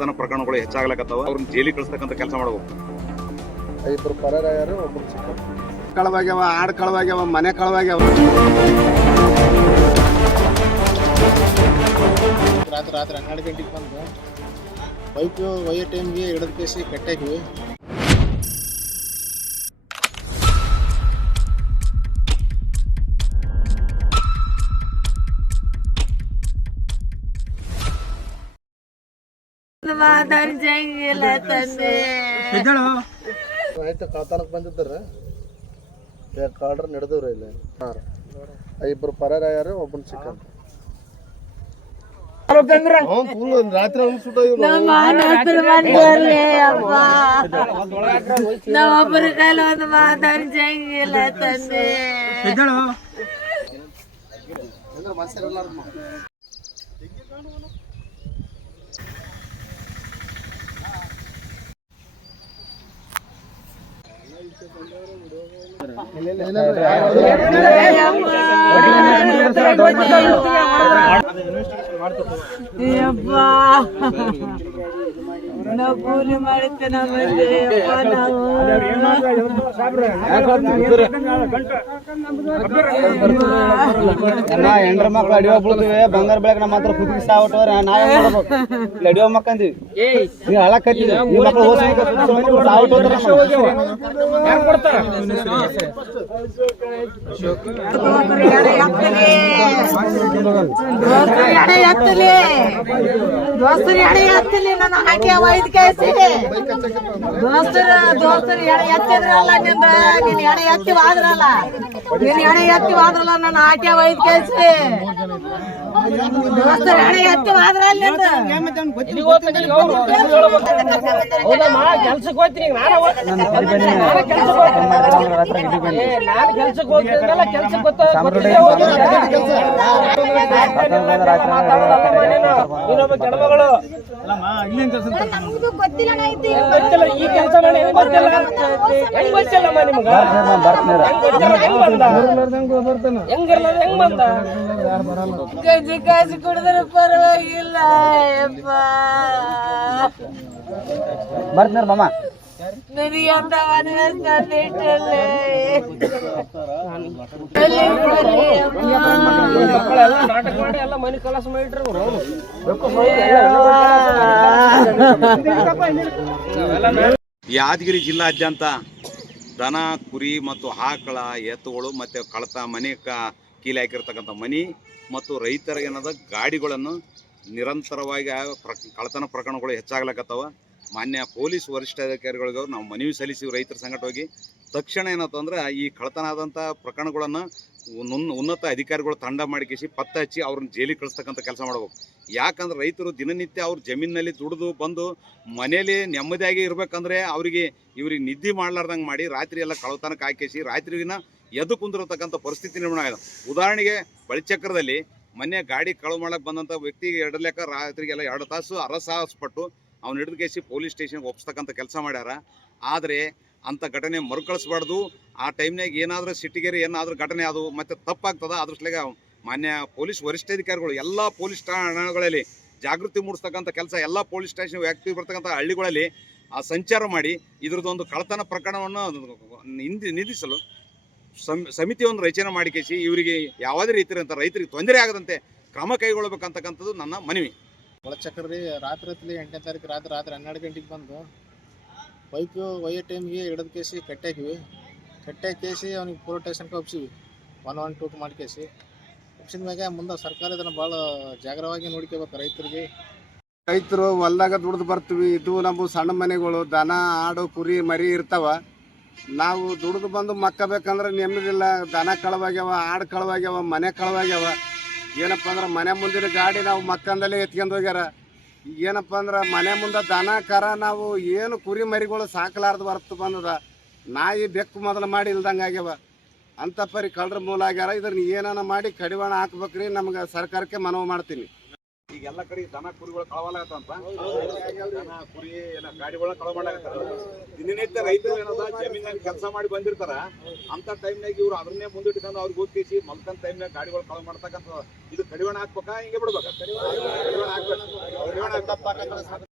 ಕಳತನ ಪ್ರಕರಣಗಳು ಹೆಚ್ಚಾಗ್ಲಕತ್ತಾವ. ಅವ್ರನ್ನ ಜೈಲಿಗೆ ಕಳಿಸ್ತಕ್ಕಂಥ ಕೆಲಸ ಮಾಡಬೇಕು. ಇಬ್ಬರು ಪರಾರಾಗ್ಯಾರ, ಒಬ್ಬರು ಸಿಕ್ಕ ಕಳವಾಗ್ಯಾವ, ಆಡ್ ಕಳವಾಗ್ಯಾವ, ಮನೆ ಕಳವಾಗ್ಯಾವ. ರಾತ್ರಿ 12 ಗಂಟೆಗೆ ಬಂದು ಬೈಕ್ ಒಯ್ಯೋ ಟೈಮ್ಗೆ ಹಿಡಿದು ಕೇಸಿ ಕಟ್ಟಾಕಿವಿ. ಆಯ್ತು, ಕಳ್ತನಕ್ಕೆ ಬಂದಿದ್ದಾರ, ಕಾಲ್ಡ್ರ ನಡೆದವ್ರ ಇಲ್ಲಿ. ಇಬ್ಬರು ಪರಾರಾಗ್ಯಾರ, ಒಬ್ಬನ ಸಿಕ್ಕ. ರಾತ್ರಿ ನಾವೊಬ್ಬರ ಕೈಲಿ ಒಂದು ಮಾತಾಡ್ಸಂಗಿಲ್ಲ ತಂದೆ. ನಾವು ಕೂಲಿ ಮಾಡುತ್ತೇವೆ. ಹೆಂಡ್ರ ಮಕ್ಳು ಅಡಿಯೋ ಬೀಳ್ತೀವಿ, ಬಂಗಾರ ಬೆಳಗ್ಗೆ ನಮ್ಮ ಹತ್ರ ಕುದಿಸಿ ಸಾವಟ್ಟವ್ರೆ. ನಾವೇ ಮಾಡ್ಬೇಕು, ಅಡಿಯೋ ಮಕ್ಕಂತೀವಿ. ನೀವು ಹಳಕತ್ತೀವಿ, ನಿಮ್ಮ ಮಕ್ಳು ದೋಸ್ತರು ಎಡೆ ಎತ್ತಲಿ, ನಾನು ಹಾಕಿ ಒಯ್ದು ಕೇಸಿ ದೋಸ್ತರು ಎಡೆ ಎತ್ತಿದ್ರಲ್ಲ, ನೀನ್ ಎಡೆ ಎತ್ತಿ ಹೋದ್ರಲ್ಲ, ನಾನು ಹಾಕಿ ಒಯ್ದು ಕೇಸಿ ದೋಸ್ತರು ಎಡೆ ಎತ್ತಿ ಹೋದ್ರಲ್ಲ. ಕೆಲ್ಸಕ್ಕೆ ಹೋಗ್ತೀನಿ, ನಾನು ಕೆಲ್ಸಕ್ಕೆ ಹೋಗ್ತಿದ್ದಲ್ಲ, ಕೆಲ್ಸಕ್ಕೆ ಗೊತ್ತಿಲ್ಲ. ಈ ಕೆಲಸ ಮಾಡಿ ಹೆಂಗ್ ಗೊತ್ತಿಲ್ಲಮ್ಮ ನಿಮ್ಗ? ಹೆಂಗ್ ಬಂದ? ಗಜ್ಜಿ ಕಾಸು ಕುಡಿದ್ರೆ ಪರವಾಗಿಲ್ಲ. ಬರ್ತೀರ ಮಾಮ, ನನಗೆ ಅಂತ ನಾಟಕ ಮಾಡಿ ಎಲ್ಲ ಮನೆ ಕಲಾಸ ಮಾಡಿಟ್ರು. ಯಾದಗಿರಿ ಜಿಲ್ಲಾದ್ಯಂತ ದನ, ಕುರಿ ಮತ್ತು ಆಕಳ, ಎತ್ತುಗಳು ಮತ್ತು ಮನೆ ಕೀಲಿ ಹಾಕಿರ್ತಕ್ಕಂಥ ಮನೆ ಮತ್ತು ರೈತರಿಗೇನದ ಗಾಡಿಗಳನ್ನು ನಿರಂತರವಾಗಿ ಕಳ್ಳತನ ಪ್ರಕರಣಗಳು ಹೆಚ್ಚಾಗ್ಲಕತ್ತವ. ಮಾನ್ಯ ಪೊಲೀಸ್ ವರಿಷ್ಠಾಧಿಕಾರಿಗಳಿಗೆ ನಾವು ಮನವಿ ಸಲ್ಲಿಸಿವಿ. ರೈತರ ಸಂಘಟ ಹೋಗಿ ತಕ್ಷಣ ಏನಂತಂದ್ರೆ ಈ ಕಳ್ಳತನ ಆದಂಥ ಪ್ರಕರಣಗಳನ್ನು ಉನ್ನತ ಅಧಿಕಾರಿಗಳು ತಂಡ ಮಾಡಿಕೇಸಿ ಪತ್ತೆ ಹಚ್ಚಿ ಅವ್ರನ್ನ ಜೈಲಿಗೆ ಕಳಿಸ್ತಕ್ಕಂಥ ಕೆಲಸ ಮಾಡಬೇಕು. ಯಾಕಂದ್ರೆ ರೈತರು ದಿನನಿತ್ಯ ಅವ್ರ ಜಮೀನಿನಲ್ಲಿ ದುಡಿದು ಬಂದು ಮನೇಲಿ ನೆಮ್ಮದಿಯಾಗಿ ಇರಬೇಕಂದ್ರೆ ಇವ್ರಿಗೆ ನಿದ್ದೆ ಮಾಡ್ಲಾರ್ದಂಗೆ ಮಾಡಿ ರಾತ್ರಿ ಎಲ್ಲ ಕಳ್ಳತನಕ್ಕೆ ಹಾಕಿಸಿ ರಾತ್ರಿಗಿನ ಎದ್ದು ಕುಂದಿರತಕ್ಕಂಥ ಪರಿಸ್ಥಿತಿ ನಿರ್ಮಾಣ ಆಗಿದೆ. ಉದಾಹರಣೆಗೆ ಬಳಿಚಕ್ರದಲ್ಲಿ ಮೊನ್ನೆ ಗಾಡಿ ಕಳವು ಮಾಡಕ್ಕೆ ಬಂದಂಥ ವ್ಯಕ್ತಿಗೆ ಇಡಲೇಕ ರಾತ್ರಿಗೆಲ್ಲ 2 ತಾಸು ಅರಸಾಹಸಪಟ್ಟು ಅವ್ನು ಹಿಡಿದು ಕೇಸಿ ಪೊಲೀಸ್ ಸ್ಟೇಷನ್ಗೆ ಒಪ್ಪಿಸ್ತಕ್ಕಂಥ ಕೆಲಸ ಮಾಡ್ಯಾರ. ಆದರೆ ಅಂಥ ಘಟನೆ ಮರುಕಳಿಸ್ಬಾರ್ದು. ಆ ಟೈಮ್ನಾಗ ಏನಾದರೂ ಸಿಟಿಗೇರಿ ಏನಾದರೂ ಘಟನೆ ಅದು ಮತ್ತೆ ತಪ್ಪಾಗ್ತದೆ. ಅದ್ರಸ್ಲಾಗ ಮಾನ್ಯ ಪೊಲೀಸ್ ವರಿಷ್ಠಾಧಿಕಾರಿಗಳು ಎಲ್ಲ ಪೊಲೀಸ್ ಠಾಣೆಗಳಲ್ಲಿ ಜಾಗೃತಿ ಮೂಡಿಸ್ತಕ್ಕಂಥ ಕೆಲಸ, ಎಲ್ಲ ಪೊಲೀಸ್ ಸ್ಟೇಷನ್ ವ್ಯಾಪ್ತಿಗೆ ಬರ್ತಕ್ಕಂಥ ಹಳ್ಳಿಗಳಲ್ಲಿ ಸಂಚಾರ ಮಾಡಿ ಇದ್ರದ್ದೊಂದು ಕಳ್ಳತನ ಪ್ರಕರಣವನ್ನು ನಿಧಿಸಲು ಸಮಿತಿಯನ್ನು ರಚನೆ ಮಾಡಿಕೇಸಿ ಇವರಿಗೆ ಯಾವುದೇ ರೀತಿಯಂಥ ರೈತರಿಗೆ ತೊಂದರೆ ಆಗದಂತೆ ಕ್ರಮ ಕೈಗೊಳ್ಳಬೇಕಂತಕ್ಕಂಥದ್ದು ನನ್ನ ಮನವಿ. ಒಳಚಕ್ರಿ ರಾತ್ರಿ 8ನೇ ತಾರೀಕು ರಾತ್ರಿ 12 ಗಂಟೆಗೆ ಬಂದು ಬೈಕ್ ಒಯ್ಯೋ ಟೈಮ್ಗೆ ಹಿಡಿದು ಕೇಸಿ ಕಟ್ಟಾಕೇಸಿ ಅವ್ನಿಗೆ ಪೊಲೀಸ್ ಸ್ಟೇಷನ್ಗೆ ಒಪ್ಸಿವಿ. 112 ಮಾಡ್ಕೇಸಿ ಒಪ್ಸಿದ ಮ್ಯಾಗೆ ಮುಂದೆ ಸರ್ಕಾರ ಇದನ್ನು ಭಾಳ ಜಾಗ್ರವಾಗಿ ನೋಡ್ಕೋಬೇಕು. ರೈತರು ಹೊಲ್ದಾಗ ದುಡ್ದು ಬರ್ತೀವಿ. ಇದು ನಮ್ಮ ಸಣ್ಣ ಮನೆಗಳು, ದನ, ಆಡು, ಕುರಿ, ಮರಿ ಇರ್ತಾವ. ನಾವು ದುಡ್ದು ಬಂದು ಮಕ್ಕಬೇಕಂದ್ರೆ ನೆಮ್ಮದಿಲ್ಲ. ದನ ಕಳವಾಗ್ಯಾವ, ಆಡು ಕಳವಾಗ್ಯಾವ, ಮನೆ ಕಳವಾಗ್ಯಾವ. ಏನಪ್ಪ ಅಂದ್ರೆ ಮನೆ ಮುಂದಿನ ಗಾಡಿ ನಾವು ಮಕ್ಕಂದಲ್ಲೇ ಎತ್ಕೊಂಡು ಹೋಗ್ಯಾರ. ಏನಪ್ಪ ಅಂದ್ರೆ ಮನೆ ಮುಂದೆ ದನ ಕರ ನಾವು ಏನು ಕುರಿ ಮರಿಗಳು ಸಾಕಲಾರ್ದು ಬರ್ತು ಬಂದದ. ನಾಯಿ ಬೆಕ್ಕು ಮೊದಲು ಮಾಡಿ ಇಲ್ದಂಗೆ ಆಗ್ಯಾವ. ಅಂಥ ಪರಿ ಕಳ್ಳರ ಮೂಲ ಆಗ್ಯಾರ. ಇದ್ರನ್ನ ಏನಾನ ಮಾಡಿ ಕಡಿವಾಣ ಹಾಕ್ಬೇಕ್ರಿ. ನಮ್ಗೆ ಸರ್ಕಾರಕ್ಕೆ ಮನವಿ ಮಾಡ್ತೀನಿ. ಈಗೆಲ್ಲ ಕಡೆ ದನ ಕುರಿಗಳು ಕಳವಾಗತ್ತಂತ, ದನ ಕುರಿ ಗಾಡಿಗಳ ಕಳವ ಮಾಡಾಕತ್ತಾರ. ದಿನನಿತ್ಯ ರೈತರು ಏನದ ಜಮೀನಲ್ಲಿ ಕೆಲಸ ಮಾಡಿ ಬಂದಿರ್ತಾರ. ಅಂತ ಟೈಮ್ನಾಗ ಇವ್ರು ಅದನ್ನೇ ಮುಂದಿಟ್ಕೊಂಡು ಅವ್ರಿಗೆ ಹೋಗಿಸಿ ಮಲ್ಕಂತ ಟೈಮ್ನಾಗ ಗಾಡಿಗಳು ಕಳವ ಮಾಡ್ತಕ್ಕಂಥ ಇದು ಕಡಿವಾಣ ಹಾಕ್ಬೇಕಾ ಹಿಂಗೆ ಬಿಡ್ಬೇಕಾ? ಕಡಿವಾಣ ಹಾಕ್ಬೇಕು.